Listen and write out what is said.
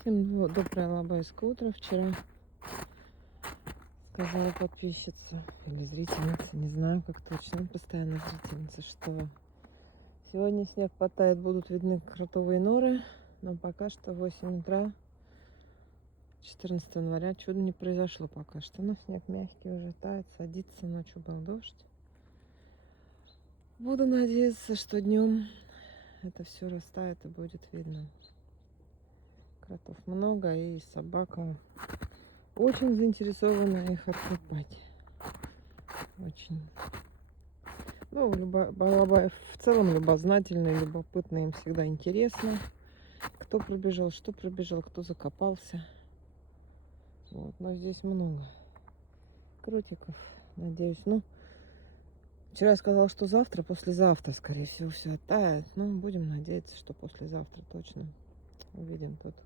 Всем доброе алабайское утро. Вчера сказала подписчица или зрительница, не знаю как точно, постоянно зрительница, что сегодня снег потает, будут видны кротовые норы, но пока что в 8 утра 14 января чудо не произошло пока что. Но снег мягкий уже тает, садится, ночью был дождь. Буду надеяться, что днем это все растает и будет видно. Кротов много, и собака очень заинтересована их откопать. Очень. Ну, алабаи в целом любознательные, любопытные, им всегда интересно, кто пробежал, что пробежал, кто закопался. Вот, но здесь много кротиков, надеюсь. Ну, вчера я сказала, что завтра, послезавтра, скорее всего, все оттает. Ну, будем надеяться, что послезавтра точно увидим тут